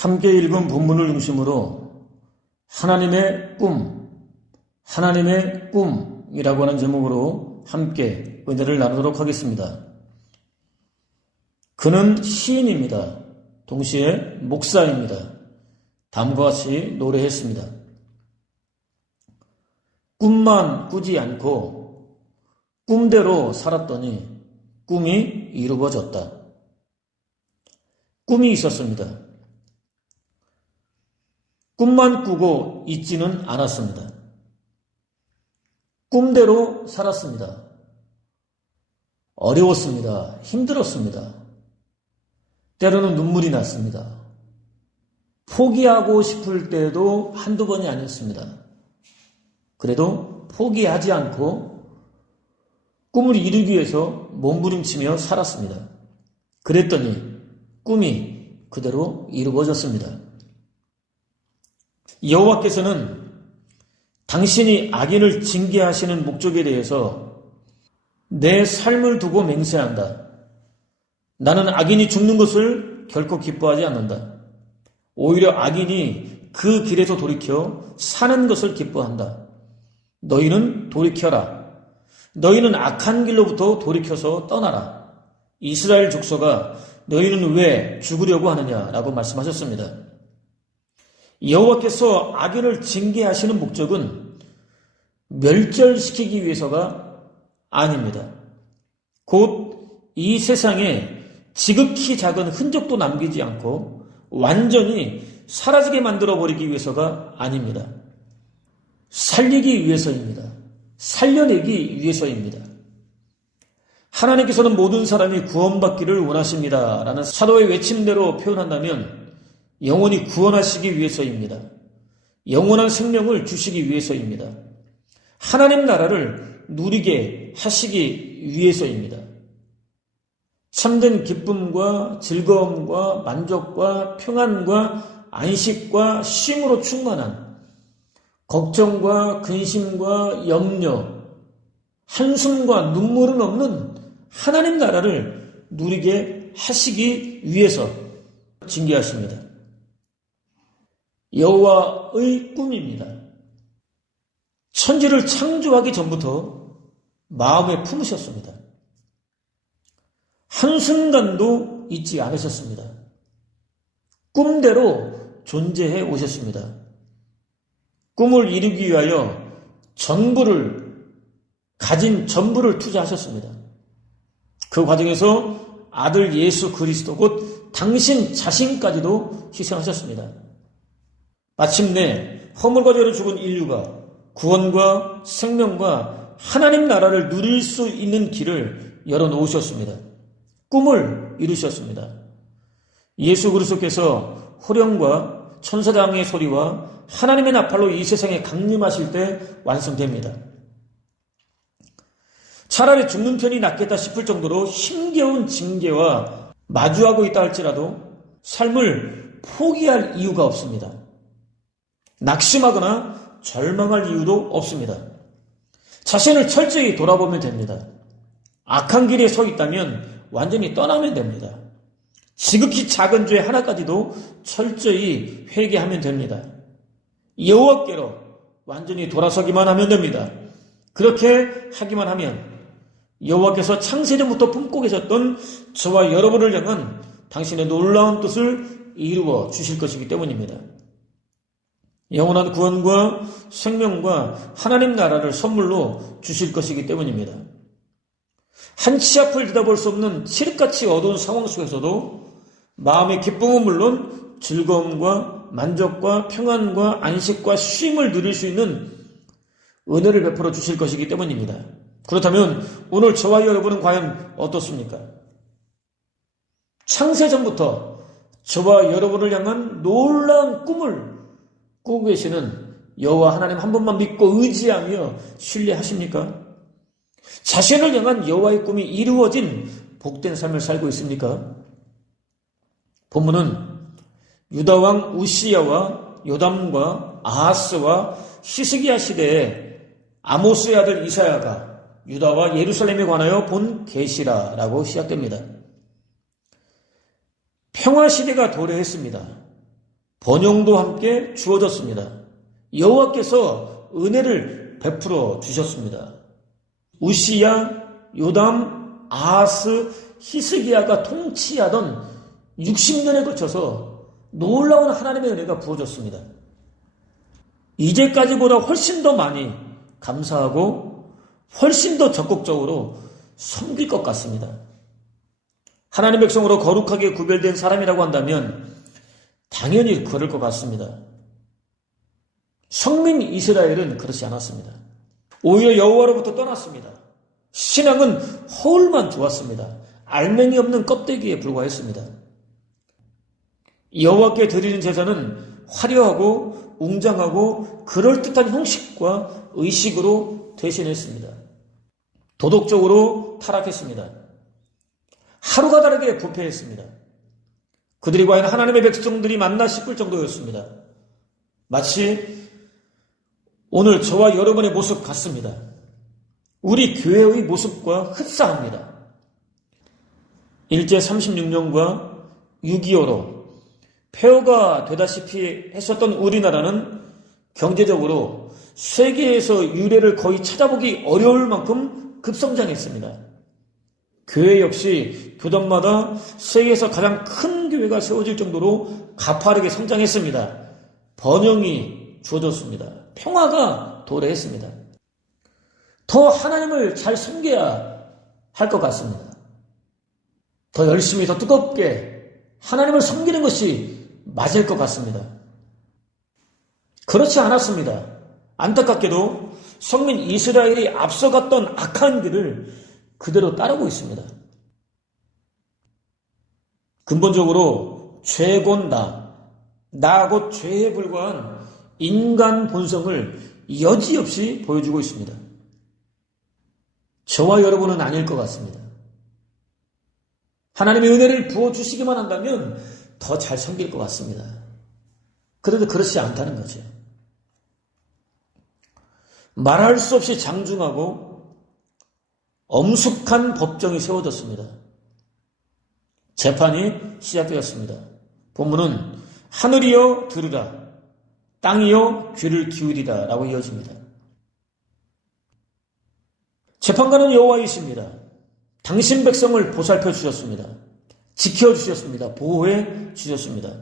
함께 읽은 본문을 중심으로 하나님의 꿈이라고 하는 제목으로 함께 은혜를 나누도록 하겠습니다. 그는 시인입니다. 동시에 목사입니다. 다음과 같이 노래했습니다. 꿈만 꾸지 않고 꿈대로 살았더니 꿈이 이루어졌다. 꿈이 있었습니다. 꿈만 꾸고 있지는 않았습니다. 꿈대로 살았습니다. 어려웠습니다. 힘들었습니다. 때로는 눈물이 났습니다. 포기하고 싶을 때도 한두 번이 아니었습니다. 그래도 포기하지 않고 꿈을 이루기 위해서 몸부림치며 살았습니다. 그랬더니 꿈이 그대로 이루어졌습니다. 여호와께서는 당신이 악인을 징계하시는 목적에 대해서 내 삶을 두고 맹세한다. 나는 악인이 죽는 것을 결코 기뻐하지 않는다. 오히려 악인이 그 길에서 돌이켜 사는 것을 기뻐한다. 너희는 돌이켜라. 너희는 악한 길로부터 돌이켜서 떠나라. 이스라엘 족속아, 너희는 왜 죽으려고 하느냐라고 말씀하셨습니다. 여호와께서 악인을 징계하시는 목적은 멸절시키기 위해서가 아닙니다. 곧 이 세상에 지극히 작은 흔적도 남기지 않고 완전히 사라지게 만들어버리기 위해서가 아닙니다. 살리기 위해서입니다. 살려내기 위해서입니다. 하나님께서는 모든 사람이 구원받기를 원하십니다. 라는 사도의 외침대로 표현한다면 영원히 구원하시기 위해서입니다. 영원한 생명을 주시기 위해서입니다. 하나님 나라를 누리게 하시기 위해서입니다. 참된 기쁨과 즐거움과 만족과 평안과 안식과 쉼으로 충만한 걱정과 근심과 염려, 한숨과 눈물은 없는 하나님 나라를 누리게 하시기 위해서 징계하십니다. 여호와의 꿈입니다. 천지를 창조하기 전부터 마음에 품으셨습니다. 한순간도 잊지 않으셨습니다. 꿈대로 존재해 오셨습니다. 꿈을 이루기 위하여 가진 전부를 투자하셨습니다. 그 과정에서 아들 예수 그리스도 곧 당신 자신까지도 희생하셨습니다. 마침내 허물과 죄로 죽은 인류가 구원과 생명과 하나님 나라를 누릴 수 있는 길을 열어놓으셨습니다. 꿈을 이루셨습니다. 예수 그리스도께서 호령과 천사장의 소리와 하나님의 나팔로 이 세상에 강림하실 때 완성됩니다. 차라리 죽는 편이 낫겠다 싶을 정도로 힘겨운 징계와 마주하고 있다 할지라도 삶을 포기할 이유가 없습니다. 낙심하거나 절망할 이유도 없습니다. 자신을 철저히 돌아보면 됩니다. 악한 길에 서 있다면 완전히 떠나면 됩니다. 지극히 작은 죄 하나까지도 철저히 회개하면 됩니다. 여호와께로 완전히 돌아서기만 하면 됩니다. 그렇게 하기만 하면 여호와께서 창세전부터 품고 계셨던 저와 여러분을 향한 당신의 놀라운 뜻을 이루어 주실 것이기 때문입니다. 영원한 구원과 생명과 하나님 나라를 선물로 주실 것이기 때문입니다. 한치 앞을 들여다볼 수 없는 칠흑같이 어두운 상황 속에서도 마음의 기쁨은 물론 즐거움과 만족과 평안과 안식과 쉼을 누릴 수 있는 은혜를 베풀어 주실 것이기 때문입니다. 그렇다면 오늘 저와 여러분은 과연 어떻습니까? 창세전부터 저와 여러분을 향한 놀라운 꿈을 꾸고 계시는 여호와 하나님 한 분만 믿고 의지하며 신뢰하십니까? 자신을 향한 여호와의 꿈이 이루어진 복된 삶을 살고 있습니까? 본문은 유다왕 우시야와 요담과 아하스와 히스기야 시대에 아모스의 아들 이사야가 유다와 예루살렘에 관하여 본 계시라라고 시작됩니다. 평화시대가 도래했습니다. 번영도 함께 주어졌습니다. 여호와께서 은혜를 베풀어 주셨습니다. 우시야, 요담, 아하스, 히스기야가 통치하던 60년에 걸쳐서 놀라운 하나님의 은혜가 부어졌습니다. 이제까지보다 훨씬 더 많이 감사하고 훨씬 더 적극적으로 섬길 것 같습니다. 하나님 백성으로 거룩하게 구별된 사람이라고 한다면 당연히 그럴 것 같습니다. 성민 이스라엘은 그렇지 않았습니다. 오히려 여호와로부터 떠났습니다. 신앙은 허울만 좋았습니다. 알맹이 없는 껍데기에 불과했습니다. 여호와께 드리는 제사는 화려하고 웅장하고 그럴듯한 형식과 의식으로 대신했습니다. 도덕적으로 타락했습니다. 하루가 다르게 부패했습니다. 그들이 과연 하나님의 백성들이 맞나 싶을 정도였습니다. 마치 오늘 저와 여러분의 모습 같습니다. 우리 교회의 모습과 흡사합니다. 일제 36년과 6.25로 폐허가 되다시피 했었던 우리나라는 경제적으로 세계에서 유례를 거의 찾아보기 어려울 만큼 급성장했습니다. 교회 역시 교단마다 세계에서 가장 큰 교회가 세워질 정도로 가파르게 성장했습니다. 번영이 주어졌습니다. 평화가 도래했습니다. 더 하나님을 잘 섬겨야 할 것 같습니다. 더 열심히 더 뜨겁게 하나님을 섬기는 것이 맞을 것 같습니다. 그렇지 않았습니다. 안타깝게도 성민 이스라엘이 앞서갔던 악한 길을 그대로 따르고 있습니다. 근본적으로 죄 곧 나 곧 죄에 불과한 인간 본성을 여지없이 보여주고 있습니다. 저와 여러분은 아닐 것 같습니다. 하나님의 은혜를 부어주시기만 한다면 더 잘 섬길 것 같습니다. 그래도 그렇지 않다는 거죠. 말할 수 없이 장중하고 엄숙한 법정이 세워졌습니다. 재판이 시작되었습니다. 본문은 하늘이여 들으라, 땅이여 귀를 기울이라 라고 이어집니다. 재판관은 여호와이십니다. 당신 백성을 보살펴 주셨습니다. 지켜주셨습니다. 보호해 주셨습니다.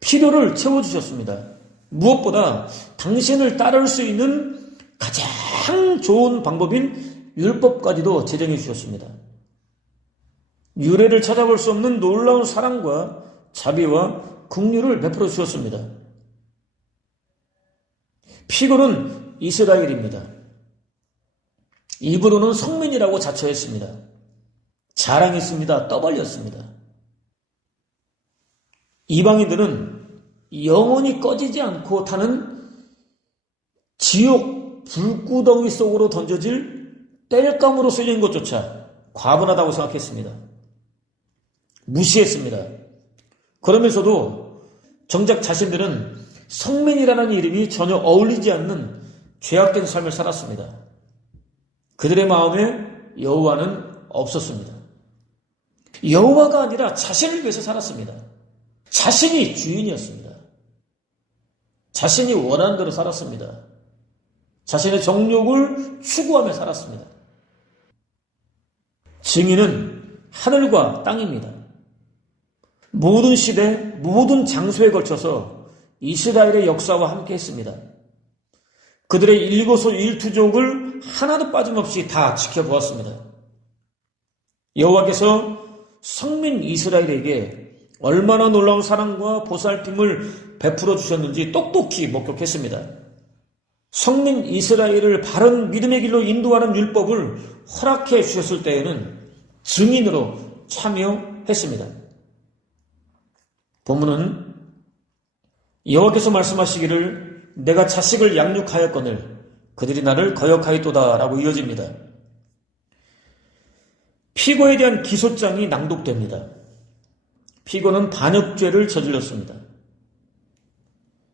필요를 채워주셨습니다. 무엇보다 당신을 따를 수 있는 가장 좋은 방법인 율법까지도 제정해 주셨습니다. 유래를 찾아볼 수 없는 놀라운 사랑과 자비와 긍휼을 베풀어 주셨습니다. 피고는 이스라엘입니다. 입으로는 성민이라고 자처했습니다. 자랑했습니다. 떠벌렸습니다. 이방인들은 영원히 꺼지지 않고 타는 지옥 불구덩이 속으로 던져질 땔감으로 쓰이는 것조차 과분하다고 생각했습니다. 무시했습니다. 그러면서도 정작 자신들은 성민이라는 이름이 전혀 어울리지 않는 죄악된 삶을 살았습니다. 그들의 마음에 여호와는 없었습니다. 여호와가 아니라 자신을 위해서 살았습니다. 자신이 주인이었습니다. 자신이 원하는 대로 살았습니다. 자신의 정욕을 추구하며 살았습니다. 증인은 하늘과 땅입니다. 모든 시대, 모든 장소에 걸쳐서 이스라엘의 역사와 함께 했습니다. 그들의 일거수일투족을 하나도 빠짐없이 다 지켜보았습니다. 여호와께서 성민 이스라엘에게 얼마나 놀라운 사랑과 보살핌을 베풀어 주셨는지 똑똑히 목격했습니다. 성민 이스라엘을 바른 믿음의 길로 인도하는 율법을 허락해 주셨을 때에는 증인으로 참여했습니다. 본문은 여호와께서 말씀하시기를 내가 자식을 양육하였거늘 그들이 나를 거역하였도다 라고 이어집니다. 피고에 대한 기소장이 낭독됩니다. 피고는 반역죄를 저질렀습니다.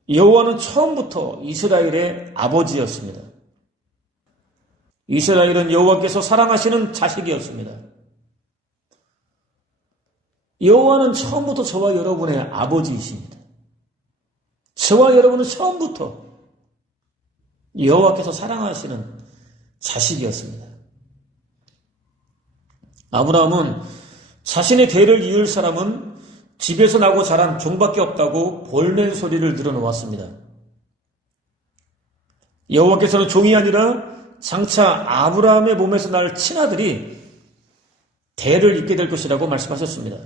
여호와는 처음부터 이스라엘의 아버지였습니다. 이스라엘은 여호와께서 사랑하시는 자식이었습니다. 여호와는 처음부터 저와 여러분의 아버지이십니다. 저와 여러분은 처음부터 여호와께서 사랑하시는 자식이었습니다. 아브라함은 자신의 대를 이을 사람은 집에서 나고 자란 종밖에 없다고 볼멘 소리를 늘어놓았습니다. 여호와께서는 종이 아니라 장차 아브라함의 몸에서 날 친아들이 대를 잇게 될 것이라고 말씀하셨습니다.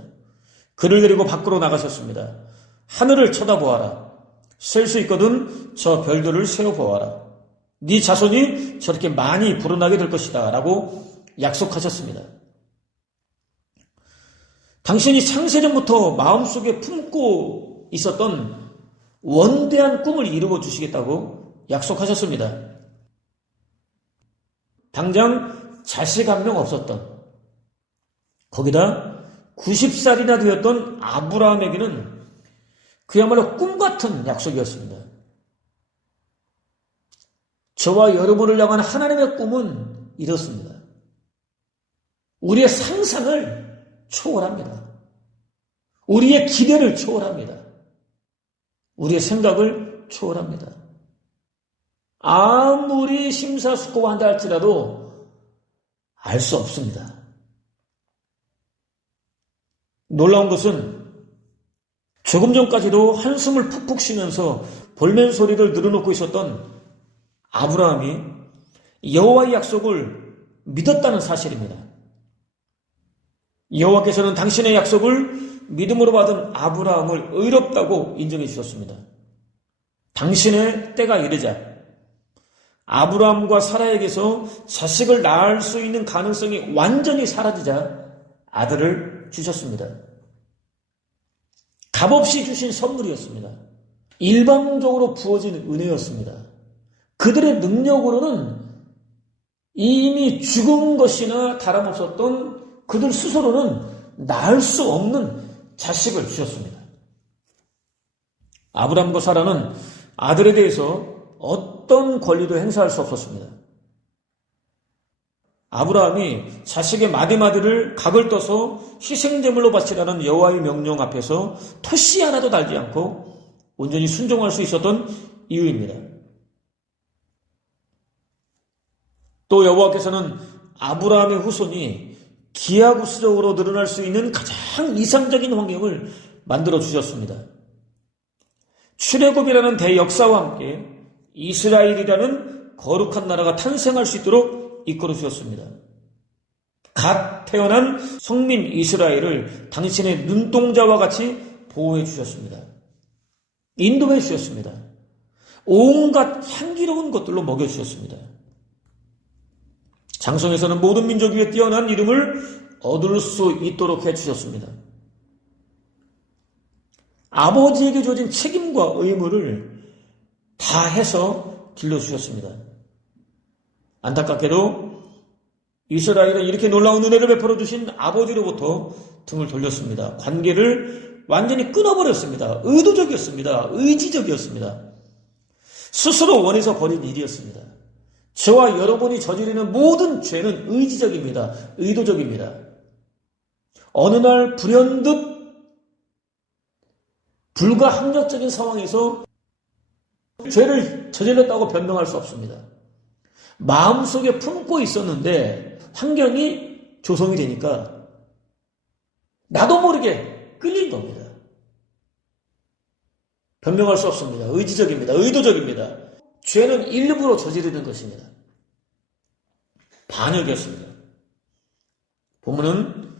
그를 데리고 밖으로 나가셨습니다. 하늘을 쳐다보아라. 셀 수 있거든 저 별들을 세어보아라. 네 자손이 저렇게 많이 불어나게 될 것이다 라고 약속하셨습니다. 당신이 창세전부터 마음속에 품고 있었던 원대한 꿈을 이루어 주시겠다고 약속하셨습니다. 당장 자식 한 명 없었던, 거기다 90살이나 되었던 아브라함에게는 그야말로 꿈같은 약속이었습니다. 저와 여러분을 향한 하나님의 꿈은 이렇습니다. 우리의 상상을 초월합니다. 우리의 기대를 초월합니다. 우리의 생각을 초월합니다. 아무리 심사숙고한다 할지라도 알 수 없습니다. 놀라운 것은 조금 전까지도 한숨을 푹푹 쉬면서 볼멘 소리를 늘어놓고 있었던 아브라함이 여호와의 약속을 믿었다는 사실입니다. 여호와께서는 당신의 약속을 믿음으로 받은 아브라함을 의롭다고 인정해 주셨습니다. 당신의 때가 이르자 아브라함과 사라에게서 자식을 낳을 수 있는 가능성이 완전히 사라지자 아들을 주셨습니다. 값없이 주신 선물이었습니다. 일방적으로 부어진 은혜였습니다. 그들의 능력으로는 이미 죽은 것이나 다름없었던 그들 스스로는 낳을 수 없는 자식을 주셨습니다. 아브라함과 사라는 아들에 대해서 어떤 권리도 행사할 수 없었습니다. 아브라함이 자식의 마디마디를 각을 떠서 희생제물로 바치라는 여호와의 명령 앞에서 토시 하나도 달지 않고 온전히 순종할 수 있었던 이유입니다. 또 여호와께서는 아브라함의 후손이 기하급수적으로 늘어날 수 있는 가장 이상적인 환경을 만들어 주셨습니다. 출애굽이라는 대역사와 함께 이스라엘이라는 거룩한 나라가 탄생할 수 있도록 이끌어 주셨습니다. 갓 태어난 성민 이스라엘을 당신의 눈동자와 같이 보호해 주셨습니다. 인도해 주셨습니다. 온갖 향기로운 것들로 먹여 주셨습니다. 장성에서는 모든 민족 위에 뛰어난 이름을 얻을 수 있도록 해주셨습니다. 아버지에게 주어진 책임과 의무를 다 해서 길러주셨습니다. 안타깝게도 이스라엘은 이렇게 놀라운 은혜를 베풀어 주신 아버지로부터 등을 돌렸습니다. 관계를 완전히 끊어버렸습니다. 의도적이었습니다. 의지적이었습니다. 스스로 원해서 벌인 일이었습니다. 저와 여러분이 저지르는 모든 죄는 의지적입니다. 의도적입니다. 어느 날 불현듯 불가항력적인 상황에서 죄를 저질렀다고 변명할 수 없습니다. 마음속에 품고 있었는데 환경이 조성이 되니까 나도 모르게 끌린 겁니다. 변명할 수 없습니다. 의지적입니다. 의도적입니다. 죄는 일부러 저지르는 것입니다. 반역이었습니다. 본문은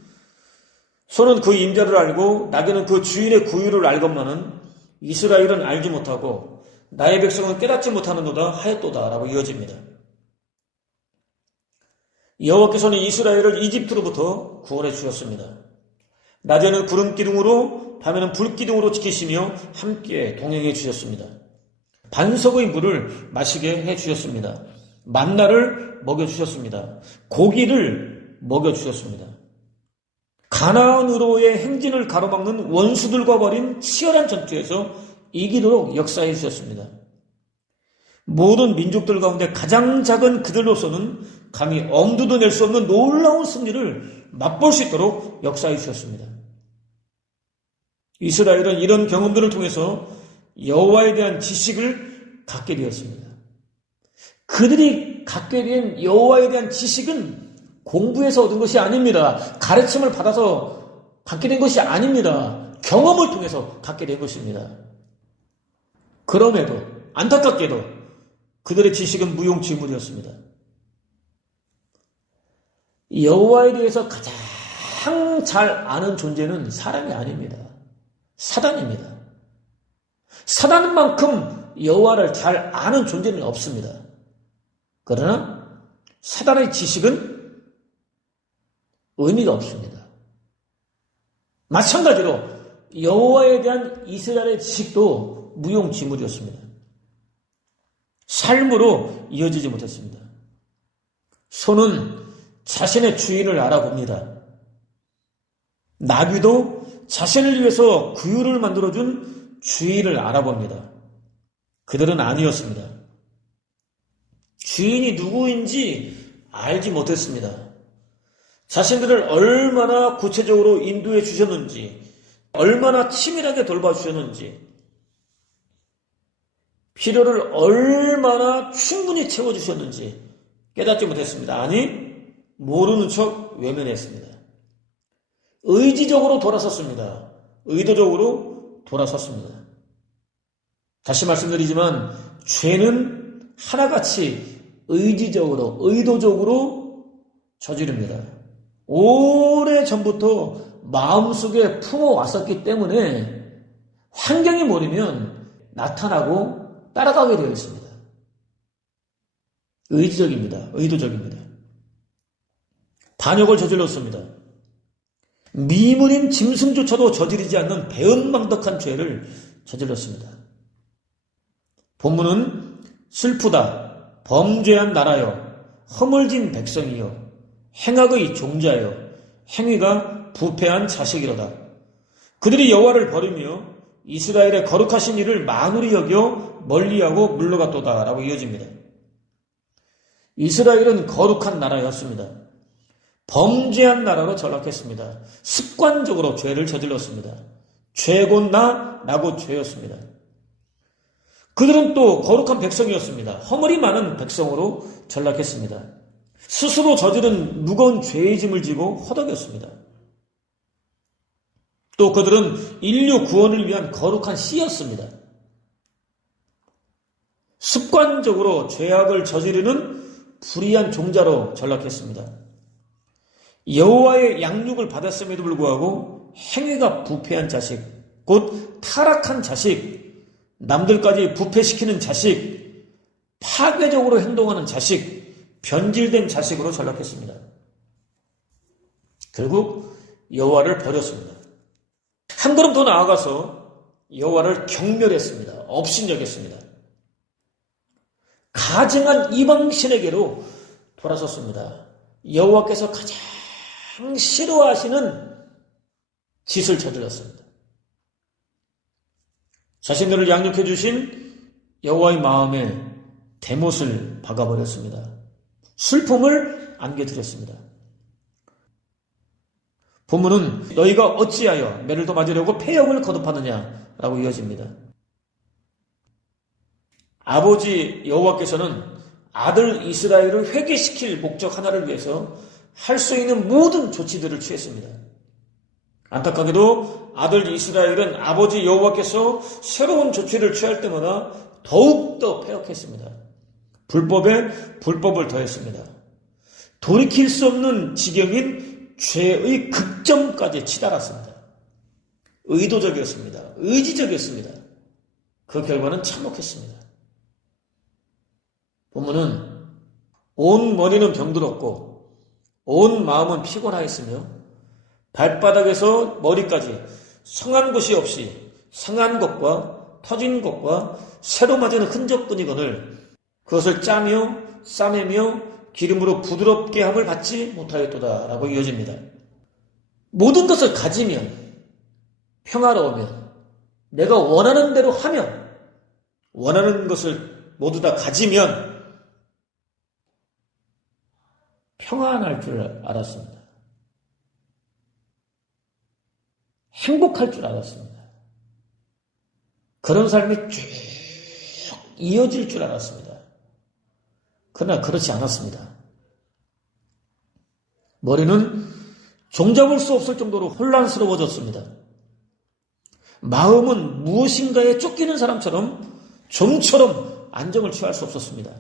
소는 그 임자를 알고 나귀는 그 주인의 구유를 알건만은 이스라엘은 알지 못하고 나의 백성은 깨닫지 못하는도다 하였도다 라고 이어집니다. 여호와께서는 이스라엘을 이집트로부터 구원해 주셨습니다. 낮에는 구름 기둥으로 밤에는 불 기둥으로 지키시며 함께 동행해 주셨습니다. 반석의 물을 마시게 해주셨습니다. 만나를 먹여주셨습니다. 고기를 먹여주셨습니다. 가나안으로의 행진을 가로막는 원수들과 벌인 치열한 전투에서 이기도록 역사해 주셨습니다. 모든 민족들 가운데 가장 작은 그들로서는 감히 엄두도 낼 수 없는 놀라운 승리를 맛볼 수 있도록 역사해 주셨습니다. 이스라엘은 이런 경험들을 통해서 여호와에 대한 지식을 갖게 되었습니다. 그들이 갖게 된 여호와에 대한 지식은 공부해서 얻은 것이 아닙니다. 가르침을 받아서 갖게 된 것이 아닙니다. 경험을 통해서 갖게 된 것입니다. 그럼에도 안타깝게도 그들의 지식은 무용지물이었습니다. 여호와에 대해서 가장 잘 아는 존재는 사람이 아닙니다. 사단입니다. 사단만큼 여호와를 잘 아는 존재는 없습니다. 그러나 사단의 지식은 의미가 없습니다. 마찬가지로 여호와에 대한 이스라엘의 지식도 무용지물이었습니다. 삶으로 이어지지 못했습니다. 소는 자신의 주인을 알아봅니다. 나귀도 자신을 위해서 구유를 만들어준 주인을 알아봅니다. 그들은 아니었습니다. 주인이 누구인지 알지 못했습니다. 자신들을 얼마나 구체적으로 인도해 주셨는지, 얼마나 치밀하게 돌봐주셨는지, 필요를 얼마나 충분히 채워주셨는지 깨닫지 못했습니다. 아니, 모르는 척 외면했습니다. 의지적으로 돌아섰습니다. 의도적으로 돌아섰습니다. 다시 말씀드리지만 죄는 하나같이 의지적으로, 의도적으로 저지릅니다. 오래전부터 마음속에 품어왔었기 때문에 환경이 모르면 나타나고 따라가게 되어 있습니다. 의지적입니다. 의도적입니다. 반역을 저질렀습니다. 미문인 짐승조차도 저지르지 않는 배은망덕한 죄를 저질렀습니다. 본문은 슬프다, 범죄한 나라여, 허물진 백성이여, 행악의 종자여, 행위가 부패한 자식이로다. 그들이 여호와를 버리며 이스라엘의 거룩하신 일을 만우리 여겨 멀리하고 물러갔도다 라고 이어집니다. 이스라엘은 거룩한 나라였습니다. 범죄한 나라로 전락했습니다. 습관적으로 죄를 저질렀습니다. 죄곧 나라고 죄였습니다. 그들은 또 거룩한 백성이었습니다. 허물이 많은 백성으로 전락했습니다. 스스로 저지른 무거운 죄의 짐을 지고 허덕였습니다. 또 그들은 인류 구원을 위한 거룩한 씨였습니다. 습관적으로 죄악을 저지르는 불의한 종자로 전락했습니다. 여호와의 양육을 받았음에도 불구하고 행위가 부패한 자식, 곧 타락한 자식, 남들까지 부패시키는 자식, 파괴적으로 행동하는 자식, 변질된 자식으로 전락했습니다. 결국 여호와를 버렸습니다. 한 걸음 더 나아가서 여호와를 경멸했습니다. 업신여겼습니다. 가증한 이방신에게로 돌아섰습니다. 여호와께서 가장 싫어하시는 짓을 저질렀습니다. 자신들을 양육해 주신 여호와의 마음에 대못을 박아버렸습니다. 슬픔을 안겨드렸습니다. 본문은 너희가 어찌하여 매를 더 맞으려고 패역을 거듭하느냐 라고 이어집니다. 아버지 여호와께서는 아들 이스라엘을 회개시킬 목적 하나를 위해서 할 수 있는 모든 조치들을 취했습니다. 안타깝게도 아들 이스라엘은 아버지 여호와께서 새로운 조치를 취할 때마다 더욱더 패역했습니다. 불법에 불법을 더했습니다. 돌이킬 수 없는 지경인 죄의 극점까지 치달았습니다. 의도적이었습니다. 의지적이었습니다. 그 결과는 참혹했습니다. 본문은 온 머리는 병들었고 온 마음은 피곤하였으며 발바닥에서 머리까지 성한 곳이 없이 상한 것과 터진 것과 새로 맞은 흔적뿐이거늘 그것을 짜며 싸매며 기름으로 부드럽게 함을 받지 못하였도다 라고 이어집니다. 모든 것을 가지면 평화로우면 내가 원하는 대로 하면 원하는 것을 모두 다 가지면 평안할 줄 알았습니다. 행복할 줄 알았습니다. 그런 삶이 쭉 이어질 줄 알았습니다. 그러나 그렇지 않았습니다. 머리는 종잡을 수 없을 정도로 혼란스러워졌습니다. 마음은 무엇인가에 쫓기는 사람처럼 좀처럼 안정을 취할 수 없었습니다.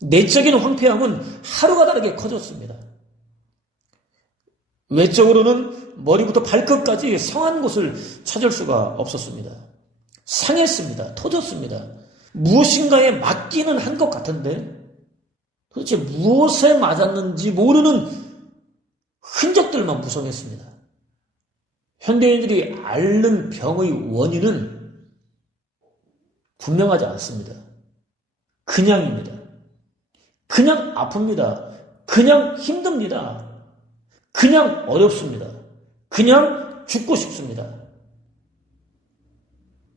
내적인 황폐함은 하루가 다르게 커졌습니다. 외적으로는 머리부터 발끝까지 상한 곳을 찾을 수가 없었습니다. 상했습니다. 터졌습니다. 무엇인가에 맞기는 한 것 같은데 도대체 무엇에 맞았는지 모르는 흔적들만 무성했습니다. 현대인들이 앓는 병의 원인은 분명하지 않습니다. 그냥입니다. 그냥 아픕니다. 그냥 힘듭니다. 그냥 어렵습니다. 그냥 죽고 싶습니다.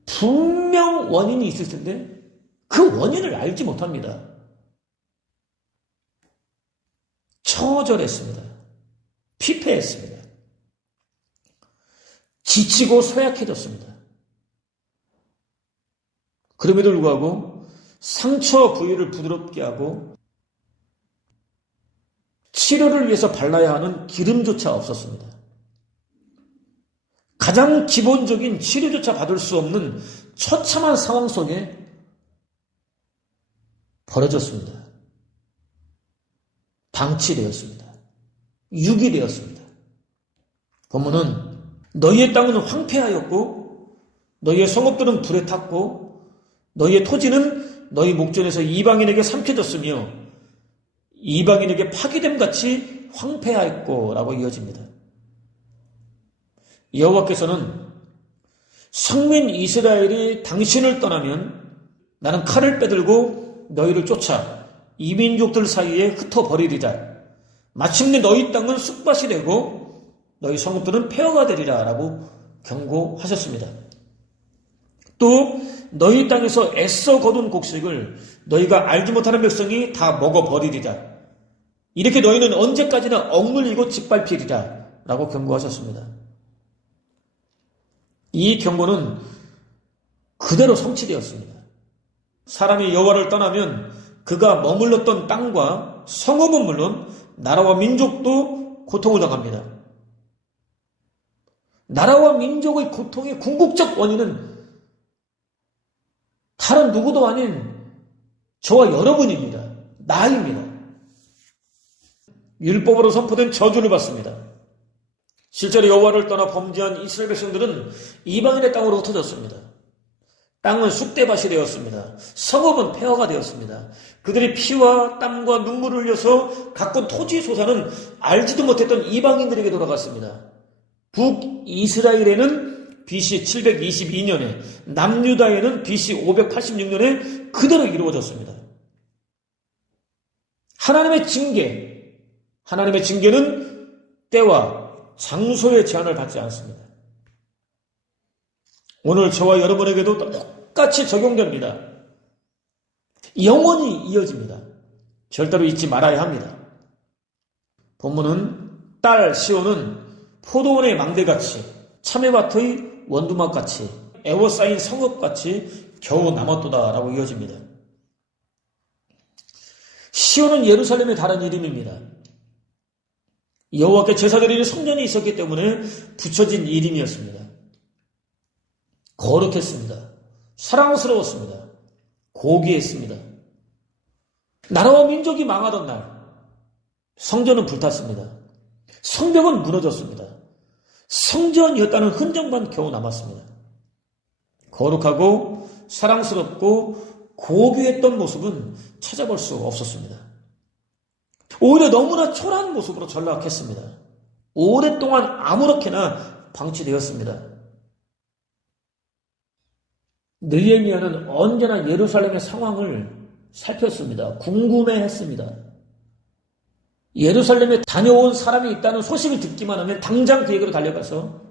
분명 원인이 있을 텐데 그 원인을 알지 못합니다. 처절했습니다. 피폐했습니다. 지치고 쇠약해졌습니다. 그럼에도 불구하고 상처 부위를 부드럽게 하고 치료를 위해서 발라야 하는 기름조차 없었습니다. 가장 기본적인 치료조차 받을 수 없는 처참한 상황 속에 버려졌습니다. 방치되었습니다. 유기되었습니다. 본문은 너희의 땅은 황폐하였고 너희의 성읍들은 불에 탔고 너희의 토지는 너희 목전에서 이방인에게 삼켜졌으며 이방인에게 파기됨같이 황폐하였고 라고 이어집니다. 여호와께서는 성민 이스라엘이 당신을 떠나면 나는 칼을 빼들고 너희를 쫓아 이민족들 사이에 흩어버리리라. 마침내 너희 땅은 쑥밭이 되고 너희 성읍들은 폐허가 되리라 라고 경고하셨습니다. 또 너희 땅에서 애써 거둔 곡식을 너희가 알지 못하는 백성이 다 먹어버리리라. 이렇게 너희는 언제까지나 억눌리고 짓밟히리라 라고 경고하셨습니다. 이 경고는 그대로 성취되었습니다. 사람이 여호와를 떠나면 그가 머물렀던 땅과 성읍은 물론 나라와 민족도 고통을 당합니다. 나라와 민족의 고통의 궁극적 원인은 다른 누구도 아닌 저와 여러분입니다. 나입니다. 율법으로 선포된 저주를 받습니다. 실제로 여호와를 떠나 범죄한 이스라엘 백성들은 이방인의 땅으로 흩어졌습니다. 땅은 쑥대밭이 되었습니다. 성읍은 폐허가 되었습니다. 그들의 피와 땀과 눈물을 흘려서 가꾼 토지 소산은 알지도 못했던 이방인들에게 돌아갔습니다. 북이스라엘에는 BC 722년에 남유다에는 BC 586년에 그대로 이루어졌습니다. 하나님의 징계는 때와 장소의 제한을 받지 않습니다. 오늘 저와 여러분에게도 똑같이 적용됩니다. 영원히 이어집니다. 절대로 잊지 말아야 합니다. 본문은 딸 시온은 포도원의 망대같이 참외밭의 원두막같이 애워싸인 성읍같이 겨우 남았도다 라고 이어집니다. 시온은 예루살렘의 다른 이름입니다. 여호와께 제사드리는 성전이 있었기 때문에 붙여진 이름이었습니다. 거룩했습니다. 사랑스러웠습니다. 고귀했습니다. 나라와 민족이 망하던 날 성전은 불탔습니다. 성벽은 무너졌습니다. 성전이었다는 흔적만 겨우 남았습니다. 거룩하고 사랑스럽고 고귀했던 모습은 찾아볼 수 없었습니다. 오히려 너무나 초라한 모습으로 전락했습니다. 오랫동안 아무렇게나 방치되었습니다. 느헤미야는 언제나 예루살렘의 상황을 살폈습니다. 궁금해했습니다. 예루살렘에 다녀온 사람이 있다는 소식을 듣기만 하면 당장 그에게로 달려가서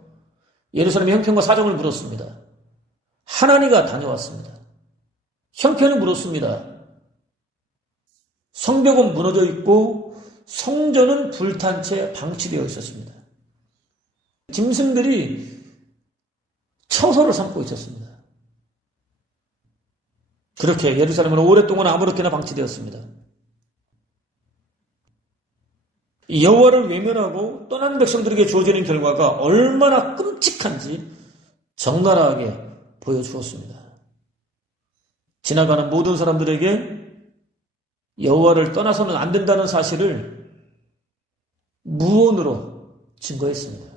예루살렘의 형편과 사정을 물었습니다. 하나니가 다녀왔습니다. 형편을 물었습니다. 성벽은 무너져 있고 성전은 불탄 채 방치되어 있었습니다. 짐승들이 처소를 삼고 있었습니다. 그렇게 예루살렘은 오랫동안 아무렇게나 방치되었습니다. 여호와를 외면하고 떠난 백성들에게 주어지는 결과가 얼마나 끔찍한지 적나라하게 보여주었습니다. 지나가는 모든 사람들에게 여호와를 떠나서는 안 된다는 사실을 무언으로 증거했습니다.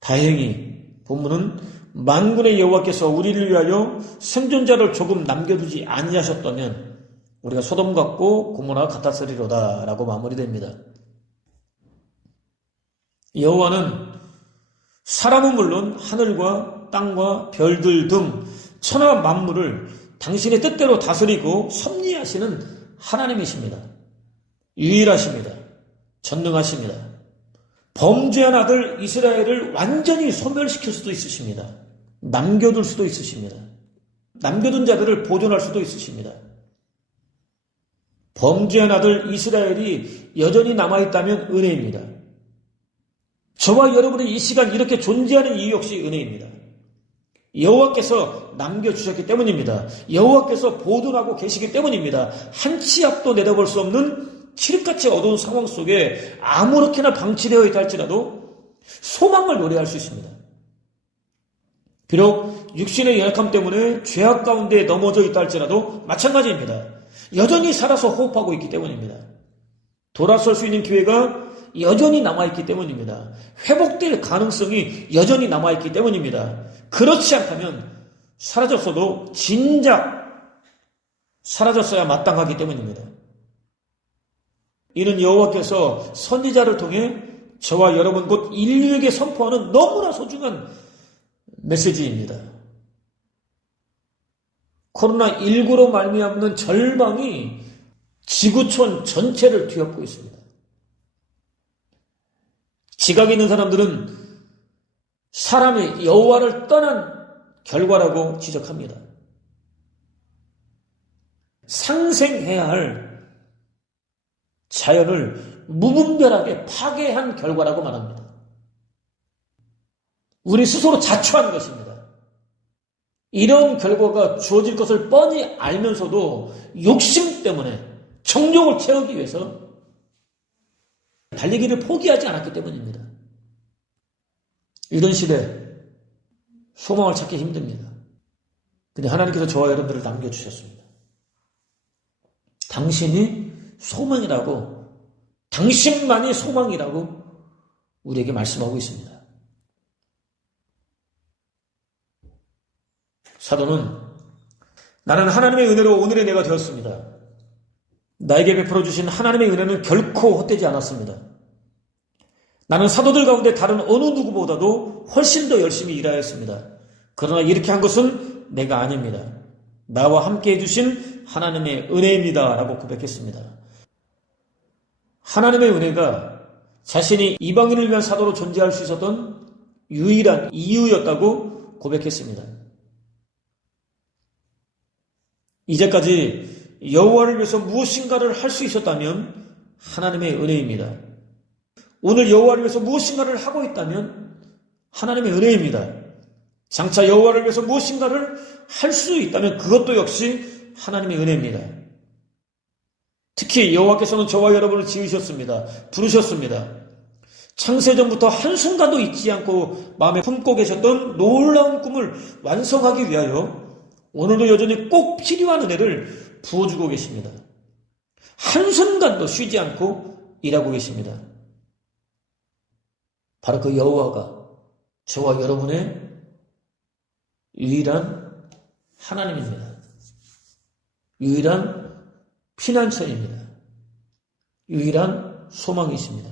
다행히 본문은 만군의 여호와께서 우리를 위하여 생존자를 조금 남겨두지 아니하셨다면 우리가 소돔 같고 고모라 같았으리로다 라고 마무리됩니다. 여호와는 사람은 물론 하늘과 땅과 별들 등 천하 만물을 당신의 뜻대로 다스리고 섭리하시는 하나님이십니다. 유일하십니다. 전능하십니다. 범죄한 아들 이스라엘을 완전히 소멸시킬 수도 있으십니다. 남겨둘 수도 있으십니다. 남겨둔 자들을 보존할 수도 있으십니다. 범죄한 아들 이스라엘이 여전히 남아있다면 은혜입니다. 저와 여러분이 이 시간 이렇게 존재하는 이유 역시 은혜입니다. 여호와께서 남겨주셨기 때문입니다. 여호와께서 보존하고 계시기 때문입니다. 한 치 앞도 내다볼 수 없는 칠흑같이 어두운 상황 속에 아무렇게나 방치되어 있다 할지라도 소망을 노래할 수 있습니다. 비록 육신의 연약함 때문에 죄악 가운데 넘어져 있다 할지라도 마찬가지입니다. 여전히 살아서 호흡하고 있기 때문입니다. 돌아설 수 있는 기회가 여전히 남아있기 때문입니다. 회복될 가능성이 여전히 남아있기 때문입니다. 그렇지 않다면 사라졌어도 진작 사라졌어야 마땅하기 때문입니다. 이는 여호와께서 선지자를 통해 저와 여러분 곧 인류에게 선포하는 너무나 소중한 메시지입니다. 코로나19로 말미암는 절망이 지구촌 전체를 뒤엎고 있습니다. 지각에 있는 사람들은 사람이 여호와를 떠난 결과라고 지적합니다. 상생해야 할 자연을 무분별하게 파괴한 결과라고 말합니다. 우리 스스로 자초한 것입니다. 이런 결과가 주어질 것을 뻔히 알면서도 욕심 때문에 정욕을 채우기 위해서 달리기를 포기하지 않았기 때문입니다. 이런 시대 소망을 찾기 힘듭니다. 근데 하나님께서 저와 여러분들을 남겨주셨습니다. 당신이 소망이라고, 당신만이 소망이라고 우리에게 말씀하고 있습니다. 사도는 나는 하나님의 은혜로 오늘의 내가 되었습니다. 나에게 베풀어 주신 하나님의 은혜는 결코 헛되지 않았습니다. 나는 사도들 가운데 다른 어느 누구보다도 훨씬 더 열심히 일하였습니다. 그러나 이렇게 한 것은 내가 아닙니다. 나와 함께 해주신 하나님의 은혜입니다. 라고 고백했습니다. 하나님의 은혜가 자신이 이방인을 위한 사도로 존재할 수 있었던 유일한 이유였다고 고백했습니다. 이제까지 여호와를 위해서 무엇인가를 할 수 있었다면 하나님의 은혜입니다. 오늘 여호와를 위해서 무엇인가를 하고 있다면 하나님의 은혜입니다. 장차 여호와를 위해서 무엇인가를 할 수 있다면 그것도 역시 하나님의 은혜입니다. 특히 여호와께서는 저와 여러분을 지으셨습니다. 부르셨습니다. 창세전부터 한순간도 잊지 않고 마음에 품고 계셨던 놀라운 꿈을 완성하기 위하여 오늘도 여전히 꼭 필요한 은혜를 부어주고 계십니다. 한순간도 쉬지 않고 일하고 계십니다. 바로 그 여호와가 저와 여러분의 유일한 하나님입니다. 유일한 피난처입니다. 유일한 소망이십니다.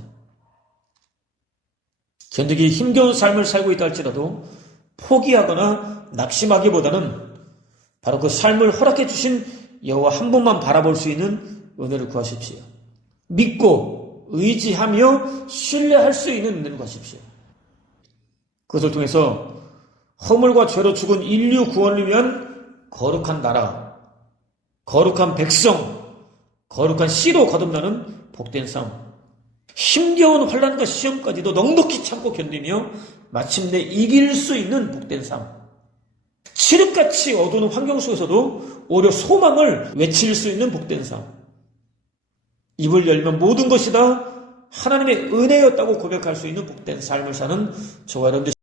견디기 힘겨운 삶을 살고 있다 할지라도 포기하거나 낙심하기보다는 바로 그 삶을 허락해 주신 여호와 한 분만 바라볼 수 있는 은혜를 구하십시오. 믿고 의지하며 신뢰할 수 있는 은혜를 구하십시오. 그것을 통해서 허물과 죄로 죽은 인류 구원을 위한 거룩한 나라, 거룩한 백성, 거룩한 씨로 거듭나는 복된 삶, 힘겨운 환난과 시험까지도 넉넉히 참고 견디며 마침내 이길 수 있는 복된 삶. 칠흑같이 어두운 환경 속에서도 오히려 소망을 외칠 수 있는 복된 삶. 입을 열면 모든 것이 다 하나님의 은혜였다고 고백할 수 있는 복된 삶을 사는 저와 여러분들